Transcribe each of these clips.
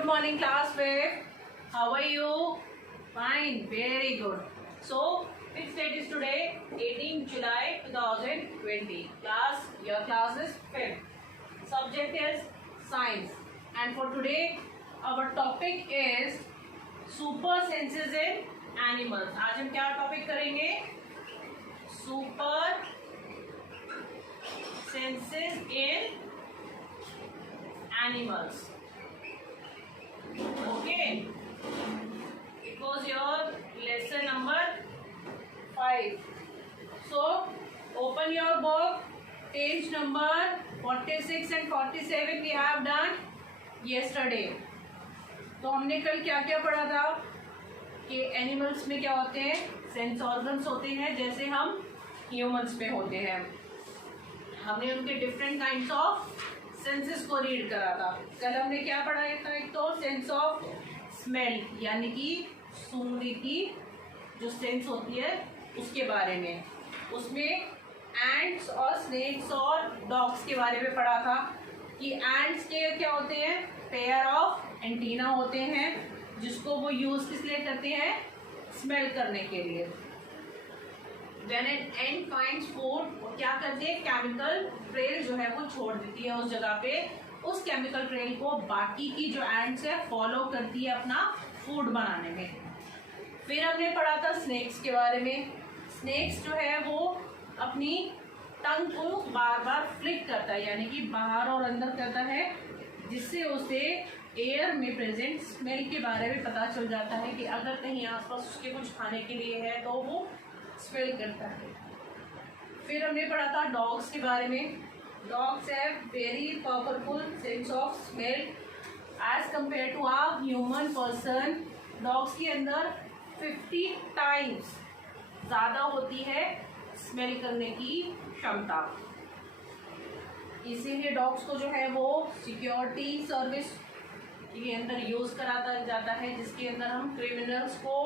good morning class with. How are you? Fine, very good. So, which date is today? 18 July 2020. Class, your class is 5th. Subject is science. And for today, our topic is super senses in animals. आज हम क्या topic करेंगे? Super senses in animals. Okay, it was your lesson number 5. So open your book, page number 46 and 47 we have done yesterday. तो हमने कल क्या क्या पढ़ा था कि एनिमल्स में क्या होते हैं, सेंस ऑर्गन्स होते हैं जैसे हम ह्यूमंस में होते हैं. हमने उनके डिफरेंट काइंड्स ऑफ सेंसेस को रीड करा था. कल हमने क्या पढ़ाया था? एक तो सेंस ऑफ स्मेल यानी कि सूंघने की जो सेंस होती है उसके बारे में. उसमें एंट्स और स्नेक्स और डॉग्स के बारे में पढ़ा था कि एंट्स के क्या होते हैं, पेयर ऑफ एंटीना होते हैं जिसको वो यूज किस लिए करते हैं, स्मेल करने के लिए. When an ant finds food, वो क्या करती है, केमिकल ट्रेल जो है वो छोड़ देती है उस जगह पे. उस केमिकल ट्रेल को बाकी की जो एंट्स है फॉलो करती है अपना फूड बनाने में. फिर हमने पढ़ा था स्नेक्स के बारे में. स्नेक्स जो है वो अपनी टंग को बार बार फ्लिक करता है यानी कि बाहर और अंदर करता है जिससे उसे एयर में प्रेजेंट स्मेल के बारे में पता चल जाता है कि अगर कहीं आसपास उसके कुछ खाने के लिए है तो वो स्मेल करता है. फिर हमने पढ़ा था डॉग्स के बारे में. Dogs have very powerful sense of smell as compare to a human person. Dogs के अंदर 50 टाइम्स ज़्यादा होती है स्मेल करने की क्षमता. इसीलिए डॉग्स को जो है वो सिक्योरिटी सर्विस के अंदर यूज़ कराता जाता है जिसके अंदर हम क्रिमिनल्स को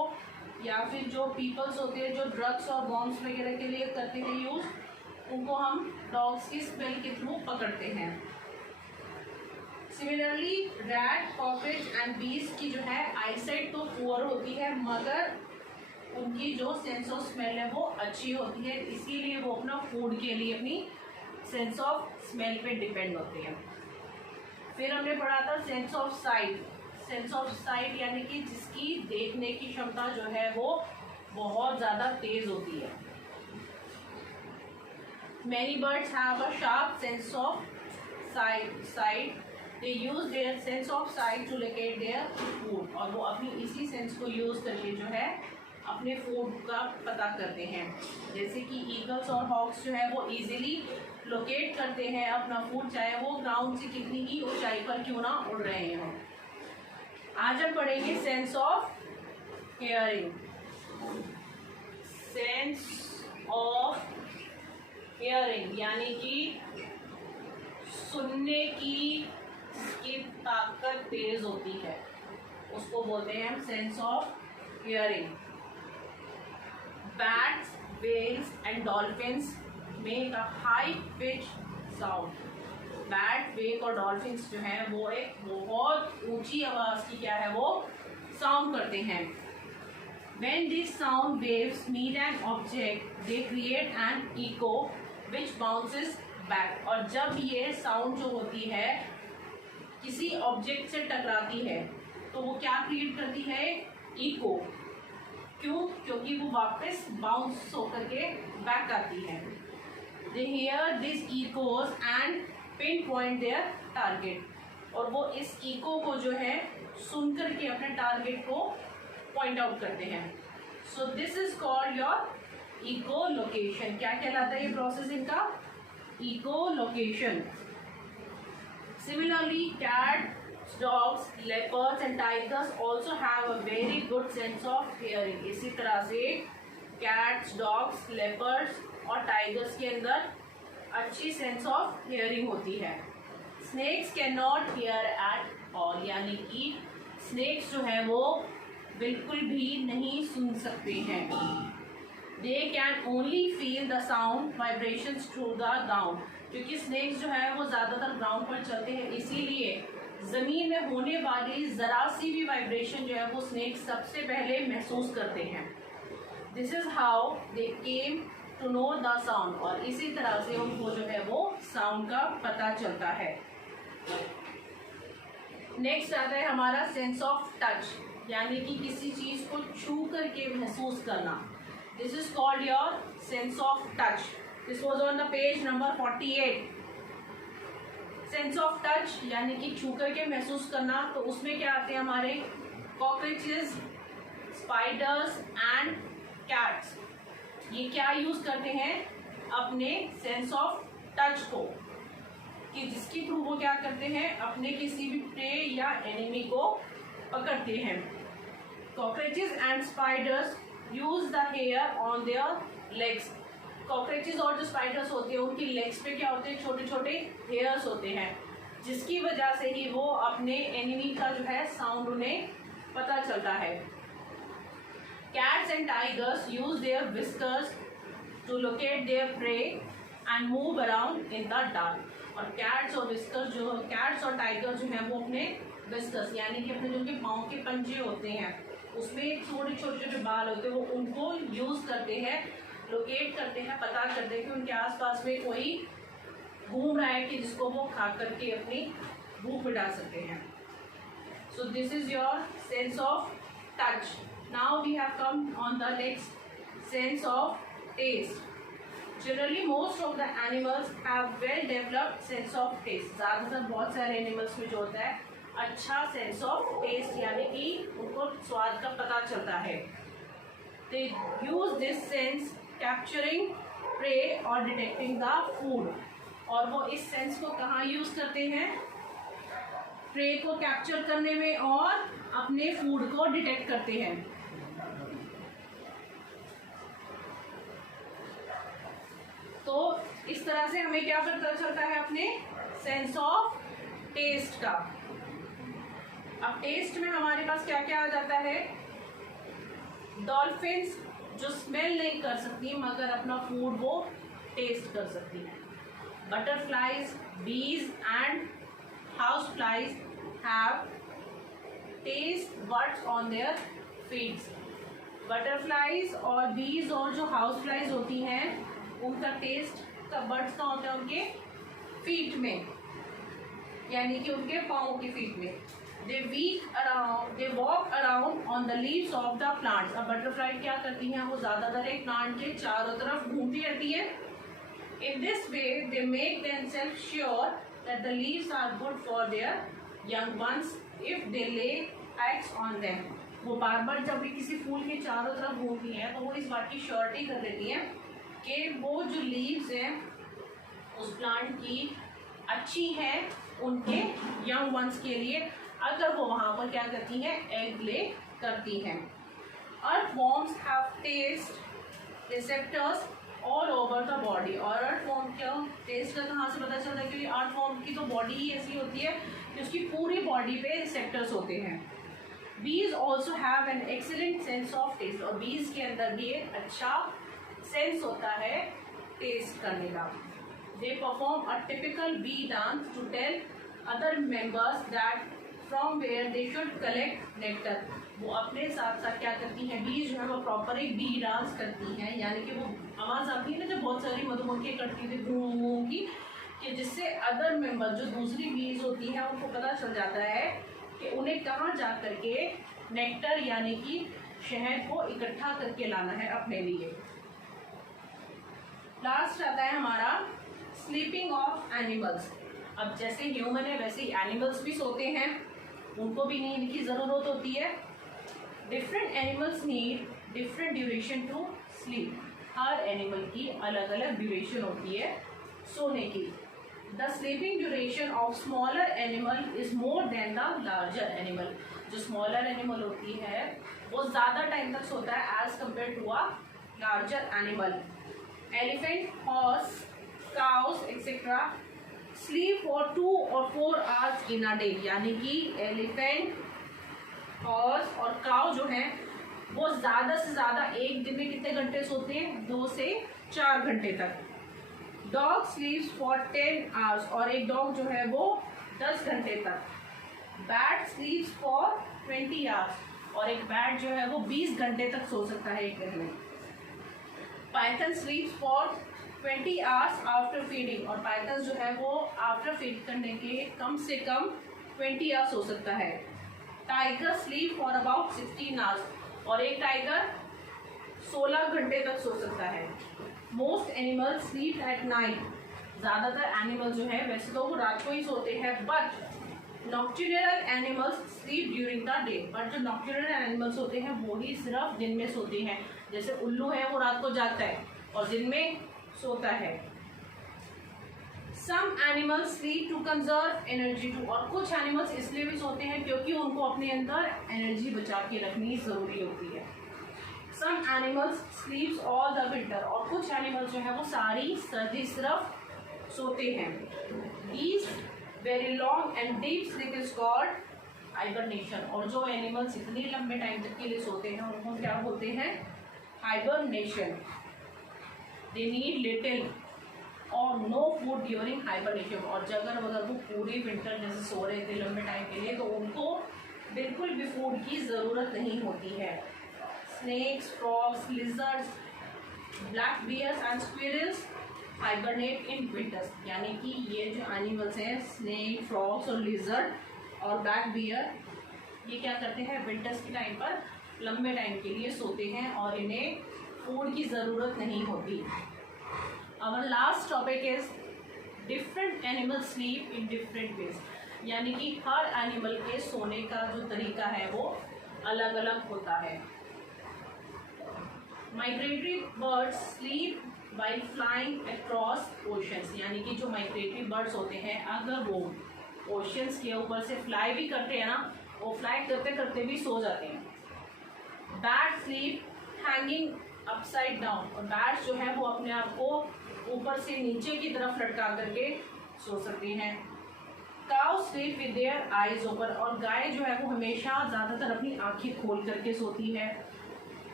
या फिर जो पीपल्स होते हैं जो ड्रग्स और बॉम्ब्स वगैरह के लिए करते हैं यूज़, उनको हम डॉग्स की स्मेल के थ्रू पकड़ते हैं. सिमिलरली रैट, कॉकरोच एंड बीज की जो है आईसाइट तो पुअर होती है मगर उनकी जो सेंस ऑफ स्मेल है वो अच्छी होती है. इसीलिए वो अपना फूड के लिए अपनी सेंस ऑफ स्मेल पे डिपेंड होते हैं. फिर हमने पढ़ा था sense of site. Sense of site यानी कि जिसकी देखने की क्षमता जो है वो बहुत ज़्यादा तेज होती है. Many birds have a sharp sense of sight. They use their sense of sight to locate their food. और वो अपनी इसी सेंस को यूज़ करके जो है अपने फूड का पता करते हैं. जैसे कि ईगल्स और हॉक्स जो है वो इजीली लोकेट करते हैं अपना फूड चाहे वो ग्राउंड से कितनी ही ऊंचाई पर क्यों ना उड़ रहे हों. आज हम पढ़ेंगे sense of hearing. Sense of hearing यानी कि सुनने की ताकत तेज होती है, उसको बोलते हैं हम sense of hearing. Bats, whales and dolphins make a high pitch sound. Bat, whale और डॉल्फिन्स जो हैं वो एक बहुत ऊंची आवाज़ की क्या है वो साउंड करते हैं. When these sound waves meet an object, they create an echo which bounces back. और जब ये साउंड जो होती है किसी ऑब्जेक्ट से टकराती है तो वो क्या क्रिएट करती है, इको. क्यों? क्योंकि वो वापस बाउंस होकर के बैक आती है. They hear these echoes and pinpoint their target. और वो इस इको को जो है सुन करके अपने टारगेट को पॉइंट आउट करते हैं. So this is called your echo location. क्या कहलाता है ये प्रोसेस इनका, echo location. Similarly cat, dogs, leopards and tigers also have a very good sense of hearing. इसी तरह से cats, dogs, leopards और tigers के अंदर अच्छी सेंस ऑफ हियरिंग होती है. Snakes can not hear at all यानी कि स्नेक्स जो है वो बिल्कुल भी नहीं सुन सकते हैं. They can only feel the sound vibrations through the ground. क्योंकि स्नेक्स जो है वो ज़्यादातर ग्राउंड पर चलते हैं इसीलिए जमीन में होने वाली जरा सी भी वाइब्रेशन जो है वो स्नेक सबसे पहले महसूस करते हैं। This is how they came to know the sound, और इसी तरह से उनको जो है वो साउंड का पता चलता है। नेक्स्ट आता है हमारा सेंस ऑफ टच, यानी कि किसी चीज को छू करके महसूस करना। This is called your sense of touch. This was on the page number 48। Sense of touch यानी कि छू करके महसूस करना, तो उसमें क्या आते हैं हमारे कॉकरोचेस, स्पाइडर्स एंड कैट्स। ये क्या यूज करते हैं अपने सेंस ऑफ टच को, कि जिसके थ्रू वो क्या करते हैं अपने किसी भी प्रे या एनिमी को पकड़ते हैं। Cockroaches and spiders use the hair on their legs. Cockroaches और जो स्पाइडर्स होते हैं उनकी लेग्स पे क्या होते हैं, छोटे छोटे हेयर्स होते हैं, जिसकी वजह से ही वो अपने एनिमी का जो है साउंड उन्हें पता चलता है। Cats and tigers use their whiskers to locate their prey and move around in the dark. और कैट्स और whiskers जो कैट्स और टाइगर जो है वो अपने whiskers यानी कि अपने जो उनके पाँव के पंजे होते हैं उसमें छोटे छोटे जो बाल होते हैं वो उनको यूज करते हैं, लोकेट करते हैं, पता करते हैं कि उनके आसपास में कोई घूम रहा है कि जिसको वो खा करके अपनी भूख मिटा सकते हैं। So this is your sense of touch. Now we have come on the next sense of taste. Generally, most of the animals have well developed sense of taste. ज़्यादातर बहुत सारे animals में जो होता है अच्छा sense of taste, यानी कि उनको स्वाद का पता चलता है। They use this sense capturing prey or detecting the food. और वो इस sense को कहाँ use करते हैं? प्रे को कैप्चर करने में और अपने फूड को डिटेक्ट करते हैं। तो इस तरह से हमें क्या पता चलता है अपने सेंस ऑफ टेस्ट का। अब टेस्ट में हमारे पास क्या क्या आ जाता है, डॉल्फिन्स जो स्मेल नहीं कर सकती मगर अपना फूड वो टेस्ट कर सकती है। बटरफ्लाइज, बीज and house flies have taste buds on their feeds. Butterflies और बीज और जो हाउस फ्लाइज होती हैं उनका टेस्ट का बड्स का होता है उनके फीट में, यानी कि उनके पाँव के फीट में। They walk around on the leaves of the plants. अब बटरफ्लाई क्या करती हैं, वो ज्यादातर एक प्लांट के चारों तरफ घूमती रहती है। In this way they make themselves sure that the leaves are good for their young ones if they lay eggs on them. वो बार बार जब भी किसी फूल के चारों तरफ घूमती हैं तो वो इस बात की श्योरिटी कर लेती हैं कि वो जो लीव्स हैं उस प्लांट की अच्छी हैं उनके यंग वंस के लिए, अगर वो वहाँ पर क्या करती हैं, एग ले करती हैं। Earthworms have taste receptors all over the body. और अर्थवॉर्म क्या टेस्ट का कहाँ से पता चलता है, क्योंकि अर्थवॉर्म की तो बॉडी ही ऐसी होती है कि उसकी पूरी बॉडी पे रिसेप्टर्स होते हैं। Bees also have an excellent sense of taste. और बीज के अंदर भी अच्छा सेंस होता है टेस्ट करने का। They perform a typical bee dance to tell other members that from where they should collect nectar. वो अपने साथ साथ क्या करती हैं, बीज जो है वो प्रॉपर एक बी डांस करती हैं, यानी कि वो आवाज़ आती है ना जब बहुत सारी मधुमक्खी इकट्ठी थी घूम घूम की, कि जिससे अदर मेंबर जो दूसरी बीज होती हैं उनको पता चल जाता है कि उन्हें कहाँ जा करके नेक्टर यानी कि शहद को इकट्ठा करके लाना है अपने लिए। लास्ट आता है हमारा स्लीपिंग ऑफ एनिमल्स। अब जैसे ह्यूमन है वैसे ही एनिमल्स भी सोते हैं, उनको भी नींद की ज़रूरत होती है। Different animals need different duration to sleep. हर एनिमल की अलग अलग ड्यूरेशन होती है सोने की। The sleeping duration of smaller animal is more than the larger animal. जो स्मॉलर एनिमल होती है वो ज़्यादा टाइम तक सोता है as compare to a larger animal. Elephant, horse, cows, etc. sleep for 2 or 4 hours in a day। यानी कि एलिफेंट, हॉर्स और काउ जो हैं वो ज़्यादा से ज़्यादा एक दिन में कितने घंटे सोते हैं, 2 से 4 घंटे तक। डॉग स्लीप्स फॉर 10 hours और एक डॉग जो है वो 10 घंटे तक। बैट स्लीप्स फॉर 20 आवर्स, और एक बैट जो है वो 20 घंटे तक सो सकता है एक दिन में। Python स्लीप्स for 20 hours after feeding, और पाइथन जो है वो आफ्टर फीड करने के कम से कम 20 आवर्स सो सकता है। Tiger sleep for about 16 hours, और एक टाइगर 16 घंटे तक सो सकता है। Most animal sleep at night, ज़्यादातर एनिमल जो है वैसे तो वो रात को ही सोते हैं, but nocturnal animals sleep during the day, but जो नॉक्टर्नल एनिमल्स होते हैं वो ही सिर्फ दिन में सोते हैं। जैसे उल्लू है वो रात को जागता है और दिन में सोता है। Some animals sleep to conserve energy too, और कुछ एनिमल्स इसलिए भी सोते हैं क्योंकि उनको अपने अंदर एनर्जी बचा के रखनी ज़रूरी होती है। Some animals sleeps all the winter, और कुछ एनिमल्स जो है वो सारी सर्दी सिर्फ सोते हैं। These very long and deep sleep is called hibernation, और जो एनिमल्स इतने लंबे टाइम तक के लिए सोते हैं उनको क्या बोलते हैं? हाइबरनेशन। They need little और नो फूड ड्यूरिंग हाइबरनेशन, और अगर वो पूरी विंटर जैसे सो रहे थे लंबे टाइम के लिए तो उनको बिल्कुल भी फूड की ज़रूरत नहीं होती है। Snakes, frogs, lizards, black bears and squirrels hibernate in winters, यानी कि ये जो एनिमल्स हैं स्नेक, फ्रॉग्स और लिजर्ड और ब्लैक बियर, ये क्या करते हैं? विंटर्स के टाइम पर लंबे टाइम के लिए सोते हैं और इन्हें फूड की ज़रूरत नहीं होती। Our last topic is different animal sleep in different ways, यानी कि हर एनिमल के सोने का जो तरीका है वो अलग अलग होता है। Migratory birds sleep while flying across oceans, यानी कि जो माइग्रेटरी बर्ड्स होते हैं अगर वो ओशंस के ऊपर से फ्लाई भी करते हैं ना, वो फ्लाई करते करते भी सो जाते हैं। Bat sleep hanging upside down, और बैट्स जो है वो अपने आप को ऊपर से नीचे की तरफ लटका करके सो सकती हैं। Cow sleep with their eyes open, और गाय जो है वो हमेशा ज़्यादातर अपनी आंखें खोल करके सोती है।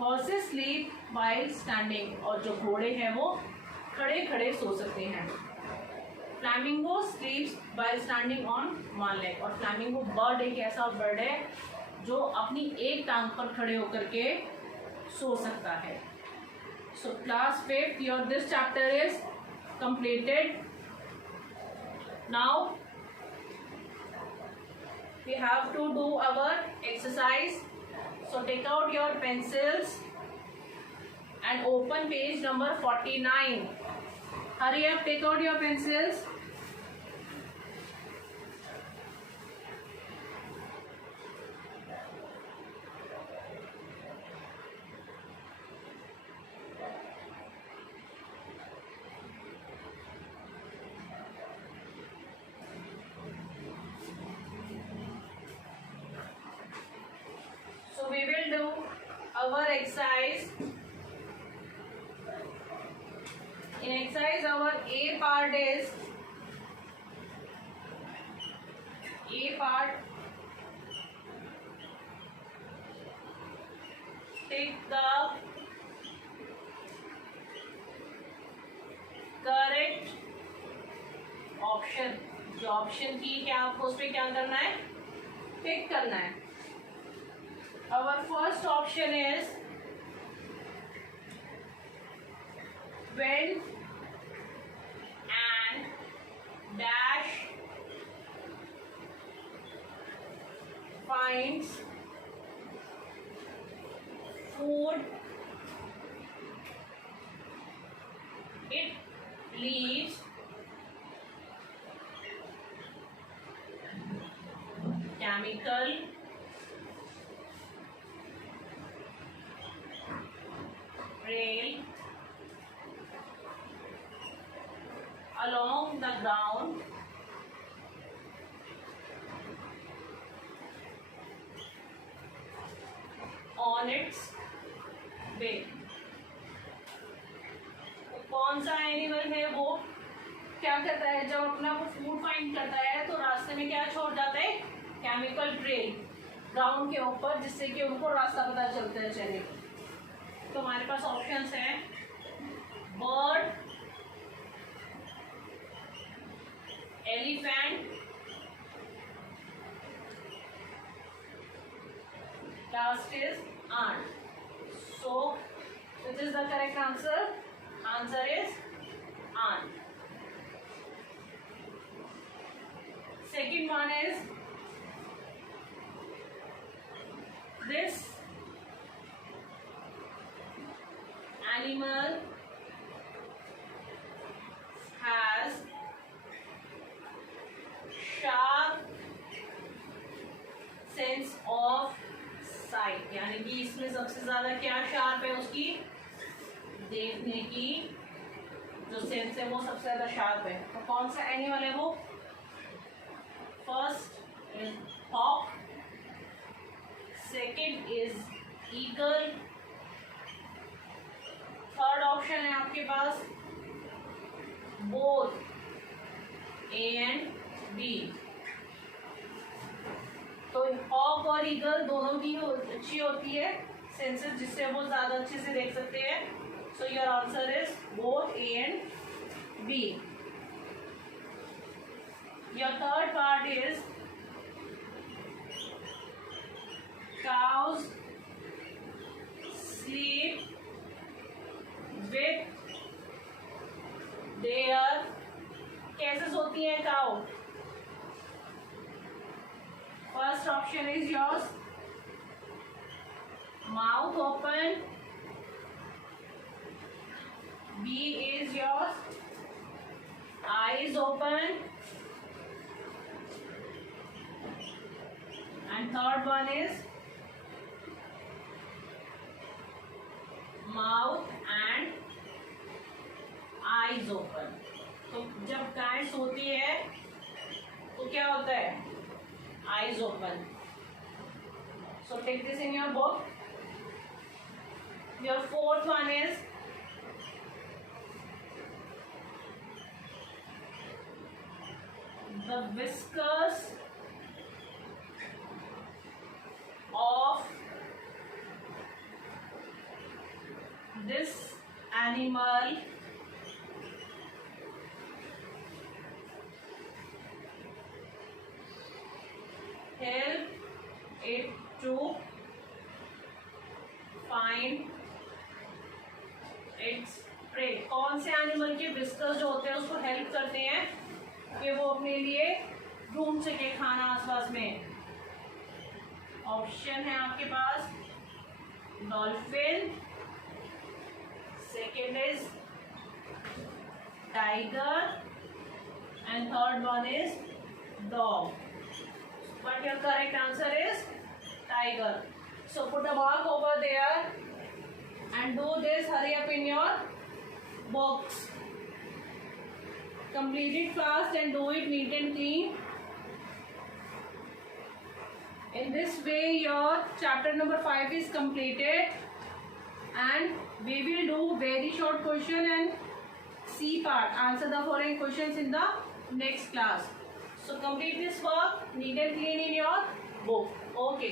हॉर्सेस स्लीप वाइल स्टैंडिंग, और जो घोड़े हैं वो खड़े खड़े सो सकते हैं। Flamingo स्लीप्स while standing on one leg, और फ्लैमिंगो बर्ड एक ऐसा बर्ड है जो अपनी एक टांग पर खड़े होकर के सो सकता है। So class 5 your this chapter is completed. Now we have to do our exercise. So take out your pencils and open page number 49. Hurry up, take out your pencils. So we will do our exercise. In exercise our A part is take the correct option. जो option की क्या आपको उस पर क्या करना है? टिक करना है। Our first option is when and dash finds food, it leaves chemical trail along the ground on its way. कौन सा एनिमल है वो क्या करता है? जब अपना वो फूड फाइंड करता है तो रास्ते में क्या छोड़ जाता है? केमिकल ट्रेल ग्राउंड के ऊपर, जिससे कि उनको रास्ता पता चलता है चले। तो हमारे पास ऑप्शंस हैं bird, elephant, Last is aunt. So, which is the correct answer? Answer is aunt. Second one is this animal has sharp sense of sight. यानी कि इसमें सबसे ज्यादा क्या शार्प है, उसकी देखने की जो सेंस है वो सबसे ज्यादा शार्प है. तो कौन सा एनिमल है वो? First is hawk, second is eagle, third option है आपके पास बोथ ए एंड बी. तो हॉक और ईगल दोनों की अच्छी होती है सेंसेस, जिससे वो ज्यादा अच्छे से देख सकते हैं. So your answer is both A and B. Your third part is cows sleep with their, कैसे सोती है cow? First option is yours mouth open, B is yours eyes open, and third one is mouth and eyes open. तो जब गाय सोती है तो क्या होता है? eyes open. So take this in your book. Your fourth one is the whiskers of this animal help it to find its prey. कौन से एनिमल के whiskers जो होते हैं उसको हेल्प करते हैं कि वो अपने लिए ढूंढ सके खाना आसपास में? ऑप्शन है आपके पास dolphin, second is tiger, and third one is dog. But your correct answer is tiger. So put a mark over there and do this. Hurry up in your box. Complete it fast and do it neat and clean. In this way your chapter number 5 is completed, and we will do very short question and C part. Answer the following questions in the next class. So complete this work neat and clean in your book. Okay.